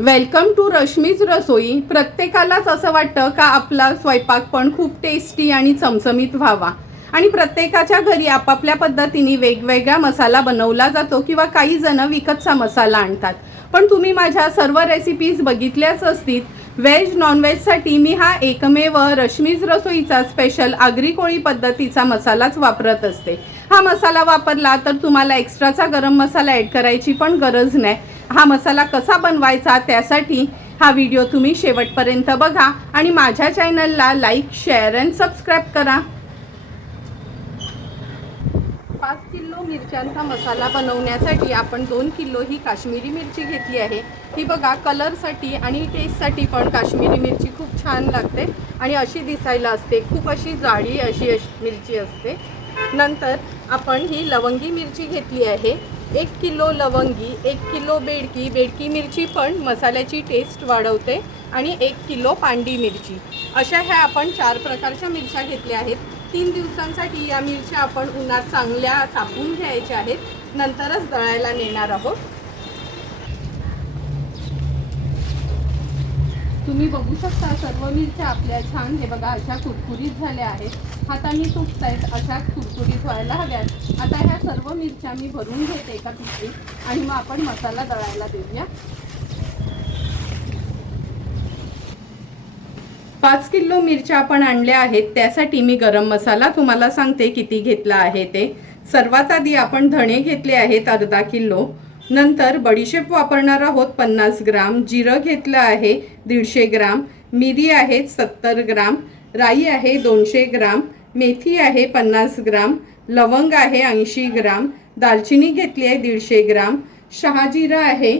Welcome to Rashmi's रसोई प्रत्येकालाच असं वाटतं का आपला स्वयंपाक पण खूप टेस्टी आणि चमचमीत व्हावा. आणि प्रत्येकाच्या घरी आपापल्या पद्धतीने वेगवेगळा मसाला बनवला जातो किंवा काही जण विकतचा मसाला आणतात. पण तुम्ही माझ्या सर्व रेसिपीज बघितल्याच असतील. व्हेज नॉनव्हेजसाठी मी हा एकमेव रश्मीज रसोईचा स्पेशल आगरी कोळी पद्धतीचा मसालाच वापरत असते. हा मसाला वापरला तर तुम्हाला एक्स्ट्राचा गरम मसाला ॲड करायची पण गरज नाही. हा मसाला कसा बनवायचा त्यासाठी हा व्हिडिओ तुम्ही शेवटपर्यंत बघा आणि माझ्या चॅनलला लाईक शेअर अँड सबस्क्राईब करा. पाच किलो मिरच्यांचा मसाला बनवण्यासाठी आपण दोन किलो ही काश्मीरी मिरची घेतली आहे. ही बघा कलरसाठी आणि टेस्टसाठी पण काश्मीरी मिरची खूप छान लागते आणि अशी दिसायला असते. खूप अशी जाळी अशी अशी मिरची असते. नंतर आपण ही लवंगी मिरची घेतली आहे. एक किलो लवंगी एक किलो बेडकी बेडकी मिरची पण मसाल्याची टेस्ट वाढवते आणि एक किलो पांडी मिरची. अशा ह्या आपण चार प्रकारच्या मिरच्या घेतल्या आहेत. तीन दिवसांसाठी या मिरच्या आपण उन्हात चांगल्या तापून घ्यायच्या आहेत. नंतरच दळायला नेणार आहोत. तुम्ही बघू शकता सर्व मिरच्या आपल्या छान हे बघा अशा कुरकुरीत झाल्या आहेत. हाताने तुटत आहेत अशा कुरकुरीत व्हायला हव्यात. आता ह्या सर्व मिरच्या मी भरून घेते एका पिशवीत आणि मग आपण मसाला दळायला देऊया. पाच किलो मिरच्या आपण आणल्या आहेत त्यासाठी मी गरम मसाला तुम्हाला सांगते किती घेतला आहे ते. सर्वात आधी आपण धणे घेतले आहेत अर्धा किलो. नंतर बडीशेप वापरणार आहोत पन्नास ग्राम जिरं घेतलं आहे दीडशे ग्राम मिरी आहे सत्तर ग्राम राई आहे दोनशे ग्राम मेथी आहे पन्नास ग्राम लवंग आहे ऐंशी ग्राम दालचिनी घेतली आहे दीडशे ग्राम शहाजिरं आहे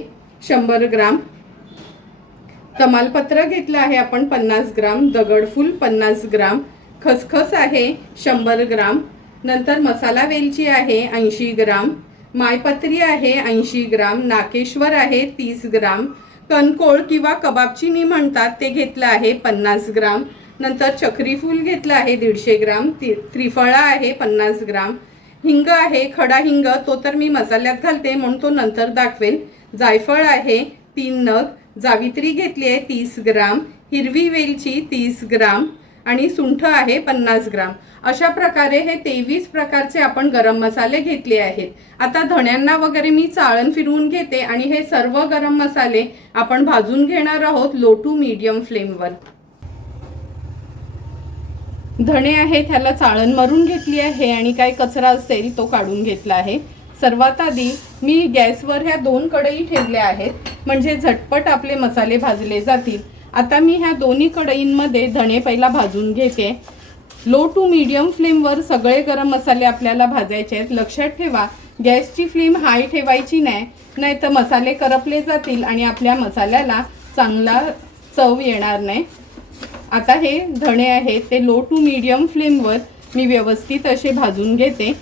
शंभर ग्राम तमालपत्र घेतलं आहे आपण पन्नास ग्राम दगडफूल पन्नास ग्राम खसखस आहे शंभर ग्राम नंतर मसाला वेलची आहे ऐंशी ग्राम मायपत्री आहे ऐंशी ग्राम नाकेश्वर आहे तीस ग्राम कणकोळ किंवा कबाबचिनी म्हणतात ते घेतलं आहे पन्नास ग्राम नंतर चक्रीफूल घेतलं आहे दीडशे ग्राम ति त्रिफळा आहे पन्नास ग्राम हिंग आहे खडा हिंग तो तर मी मसाल्यात घालते म्हणून तो नंतर दाखवेन. जायफळ आहे तीन नग जावित्री घेतली आहे तीस ग्राम हिरवी वेलची तीस ग्राम आणि सुंठ आहे पन्नास ग्राम. अशा प्रकारे हे तेवीस प्रकारचे आपण गरम मसाले घेतले आहेत. आता धण्यांना वगैरे मी चाळण फिरवून घेते आणि हे सर्व गरम मसाले आपण भाजून घेणार आहोत लो टू मीडियम फ्लेमवर. धणे आहेत ह्याला चाळण मारून घेतली आहे आणि काय कचरा असेल तो काढून घेतला आहे. सर्वात आधी मी गॅसवर ह्या दोन कढई ठेवल्या आहेत. म्हणजे झटपट आपले मसाले भाजले जातील. आता मी ह्या दोन्ही कढईंमध्ये धणे पहिला भाजून घेते. लो टू मीडियम फ्लेमवर सगळे गरम मसाले आपल्याला भाजायचे आहेत. लक्षात ठेवा गॅसची फ्लेम हाय ठेवायची नाही नाही तर मसाले करपले जातील आणि आपल्या मसाल्याला चांगला चव येणार नाही. आता हे धणे आहेत. ते लो टू मीडियम फ्लेमवर मी व्यवस्थित असे भाजून घेते.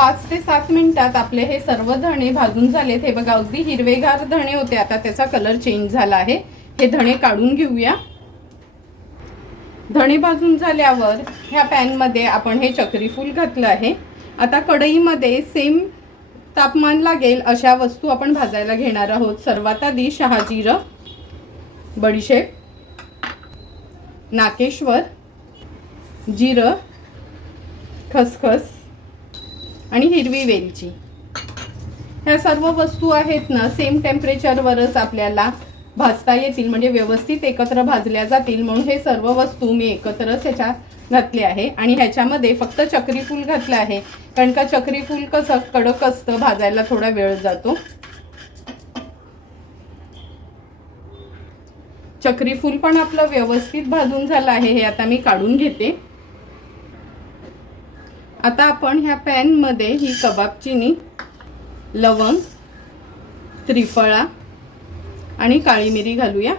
पाच ते सात मिनिटात आपले हे सर्व धणे भाजून झालेत. हे बघा अगदी हिरवेगार धणे होते. आता त्याचा कलर चेंज झाला आहे. हे धणे काढून घेऊया. धणे भाजून झाल्यावर ह्या पॅनमध्ये आपण हे चक्रीफूल घातलं आहे. आता कढईमध्ये सेम तापमान लागेल अशा वस्तू आपण भाजायला घेणार आहोत. सर्वात आधी शहाजिरं बडीशेप नाकेश्वर जिरं खसखस आणि हिरवी वेलची. ह्या सर्व वस्तू आहेत ना सेम टेम्परेचरवरच आपल्याला भाजता येतील म्हणजे व्यवस्थित एकत्र भाजल्या जातील म्हणून हे सर्व वस्तू मी एकत्रच ह्याच्यात घातले आहे. आणि ह्याच्यामध्ये फक्त चक्रीफूल घातलं आहे कारण का चक्रीफूल कसं कडक असतं भाजायला थोडा वेळ जातो. चक्रीफूल पण आपलं व्यवस्थित भाजून झालं आहे हे आता मी काढून घेते. आता आपण ह्या पॅनमध्ये ही कबाबचिनी लवंग त्रिफळा आणि काळी मिरी घालूया.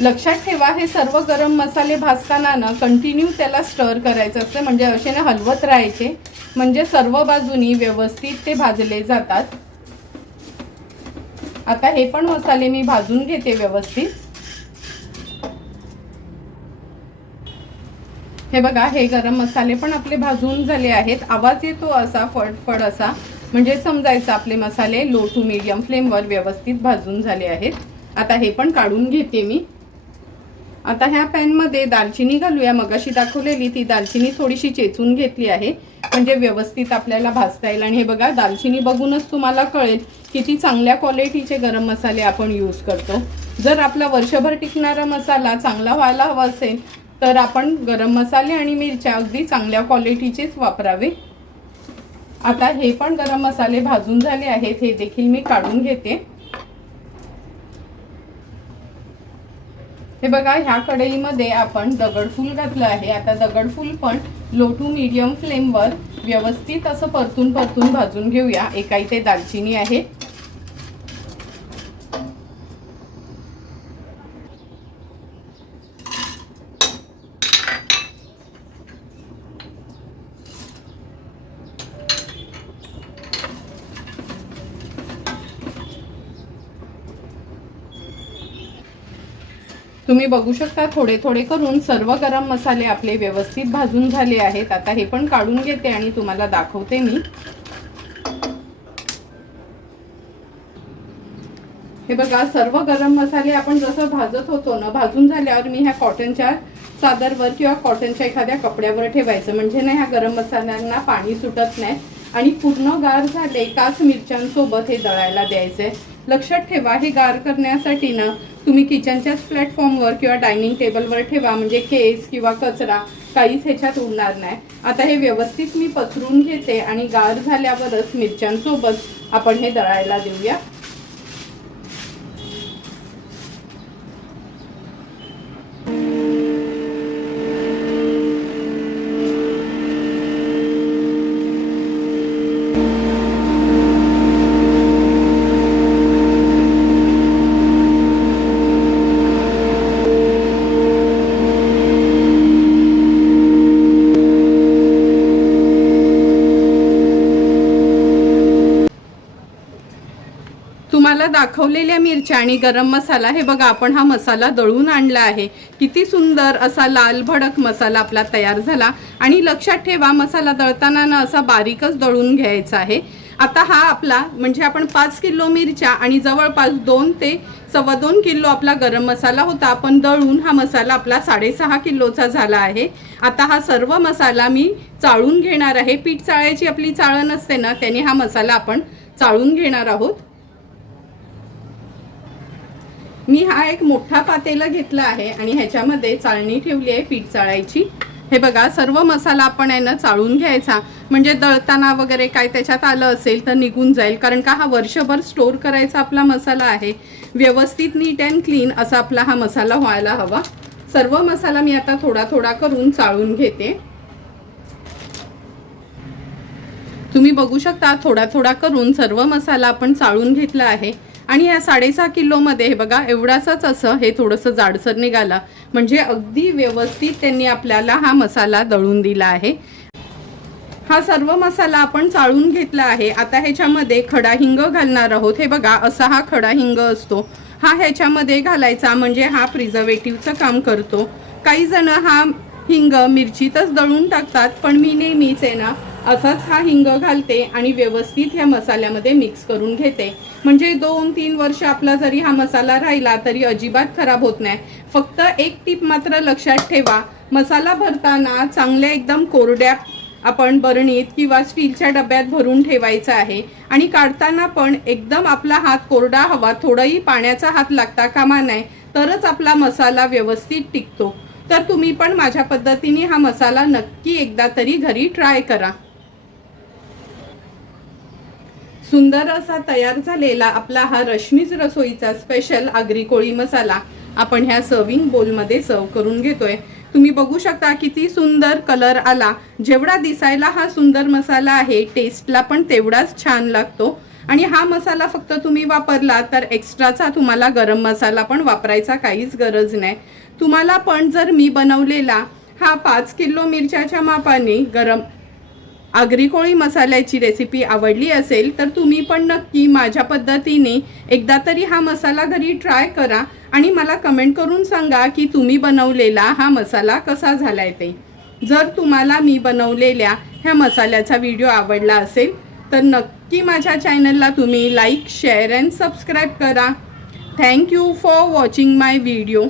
लक्षात ठेवा हे सर्व गरम मसाले भाजताना ना कंटिन्यू त्याला स्टर करायचं असतं. म्हणजे असे ना हलवत राहायचे. म्हणजे सर्व बाजूनी व्यवस्थित ते भाजले जातात. आता हे पण मसाले मी भाजून घेते व्यवस्थित. हे बघा हे गरम मसाले पण आपले भाजून झाले आहेत. आवाज येतो असा फडफड असा. म्हणजे समजायचं आपले मसाले लो टू मीडियम फ्लेमवर व्यवस्थित भाजून झाले आहेत. आता हे पण काढून घेते मी. आता ह्या पॅनमध्ये दालचिनी घालूया. मगाशी दाखवलेली ती दालचिनी थोडीशी चेचून घेतली आहे. म्हणजे व्यवस्थित आपल्याला भाजता येईल. आणि हे बघा दालचिनी बघूनच तुम्हाला कळेल किती चांगल्या क्वालिटीचे गरम मसाले आपण यूज करतो. जर आपला वर्षभर टिकणारा मसाला चांगला व्हायला हवा असेल तर आपण गरम मसाले आणि मिरच्या अगदी चांगल्या क्वालिटीचेच वापरावे. आता हे पण गरम मसाले भाजून झाले आहेत. हे देखील मी काढून घेते. हे बघा ह्या कढईमध्ये आपण दगडफूल घातलं आहे. आता दगडफूल पण लो टू मीडियम फ्लेमवर व्यवस्थित असं परतून परतून भाजून घेऊया. एका इथे दालचिनी आहे. तुम्ही बघू शकता थोडे थोडे करून सर्व गरम मसाले आपले व्यवस्थित भाजून झाले आहेत. आता हे पण काढून घेते आणि तुम्हाला दाखवते मी. हे बघा सर्व गरम मसाले आपण जसं भाजत होतो ना भाजून झाल्यावर मी ह्या कॉटनच्या चादरवर किंवा कॉटनच्या एखाद्या कपड्यावर ठेवायचं. म्हणजे ना ह्या गरम मसाल्यांना पाणी सुटत नाही आणि पूर्ण गार झाले काच मिरच्यांसोबत हे दळायला द्यायचे लक्षात ठेवा हे गार करण्यासाठी ना तुम्ही किचनच्याच प्लॅटफॉर्मवर किंवा डायनिंग टेबलवर ठेवा म्हणजे केस किंवा कचरा काहीच ह्याच्यात उडणार नाही. आता हे व्यवस्थित मी पसरून घेते आणि गार झाल्यावरच मिरच्यांसोबत आपण हे दळायला देऊया. तुम्हाला दाखवलेल्या मिरच्या आणि गरम मसाला हे बघा आपण हा मसाला दळून आणला आहे. किती सुंदर असा लाल भडक मसाला आपला तयार झाला. आणि लक्षात ठेवा मसाला दळताना ना असा बारीकच दळून घ्यायचा आहे. आता हा आपला म्हणजे आपण पाच किलो मिरच्या आणि जवळपास दोन ते सव्वा दोन किलो आपला गरम मसाला होता. आपण दळून हा मसाला आपला साडेसहा किलोचा झाला आहे. आता हा सर्व मसाला मी चाळून घेणार आहे. पीठ चाळायची आपली चाळण असते ना त्याने हा मसाला आपण चाळून घेणार आहोत. मी हा एक मोठा पातेला घेतला आहे आणि ह्याच्यामध्ये चाळणी ठेवली आहे पीठ चाळायची. हे बघा सर्व मसाला आपण आहे ना चाळून घ्यायचा. म्हणजे दळताना वगैरे काय त्याच्यात आलं असेल तर निघून जाईल. कारण का हा वर्षभर स्टोअर करायचा आपला मसाला आहे. व्यवस्थित नीट अँड क्लीन असा आपला हा मसाला व्हायला हवा. सर्व मसाला मी आता थोडा थोडा करून चाळून घेते. तुम्ही बघू शकता थोडा थोडा करून सर्व मसाला आपण चाळून घेतला आहे. आणि या साडेसहा किलोमध्ये हे बघा एवढासाच असं हे थोडंसं जाडसर निघाला. म्हणजे अगदी व्यवस्थित त्यांनी आपल्याला हा मसाला दळून दिला आहे. हा सर्व मसाला आपण चाळून घेतला आहे. आता ह्याच्यामध्ये खडा हिंग घालणार आहोत. हे बघा असा हा खडा हिंग असतो. हा ह्याच्यामध्ये घालायचा म्हणजे हा प्रिझर्वेटिव्हचं काम करतो. काही जण हा हिंग मिरचीतच दळून टाकतात पण मी नेहमीच आहे ना असाच हा हिंग घालते आणि व्यवस्थित ह्या मसाल्यामध्ये मिक्स करून घेते. म्हणजे दोन तीन वर्ष आपला जरी हा मसाला राहिला तरी अजिबात खराब होत नाही. फक्त एक टीप मात्र लक्षात ठेवा. मसाला भरताना चांगल्या एकदम कोरड्या आपण बरणीत किंवा स्टीलच्या डब्यात भरून ठेवायचा आहे. आणि काढताना पण एकदम आपला हात कोरडा हवा थोडाही पाण्याचा हात लागता कामा नाही तरच आपला मसाला व्यवस्थित टिकतो. तर तुम्ही पण माझ्या पद्धतीने हा मसाला नक्की एकदा तरी घरी ट्राय करा. सुंदर असा तयार झालेला आपला हा रश्मीच रसोईचा स्पेशल आगरी कोळी मसाला आपण ह्या सर्विंग बोलमध्ये सर्व करून घेतोय. तुम्ही बघू शकता किती सुंदर कलर आला. जेवढा दिसायला हा सुंदर मसाला आहे टेस्टला पण तेवढाच छान लागतो. आणि हा मसाला फक्त तुम्ही वापरला तर एक्स्ट्राचा तुम्हाला गरम मसाला पण वापरायचा काहीच गरज नाही. तुम्हाला पण जर मी बनवलेला हा पाच किलो मिरच्याच्या मापाने गरम आगरी कोळी मसाल्याची रेसिपी आवडली असेल तर तुम्ही पण नक्की माझ्या पद्धतीने एकदा तरी हा मसाला घरी ट्राय करा आणि मला कमेंट करून सांगा की तुम्ही बनवलेला हा मसाला कसा झालाय ते. जर तुम्हाला मी बनवलेल्या ह्या मसाल्याचा व्हिडिओ आवडला असेल तर नक्की माझ्या चॅनलला तुम्ही लाईक शेअर अँड सबस्क्राईब करा. Thank you for watching my video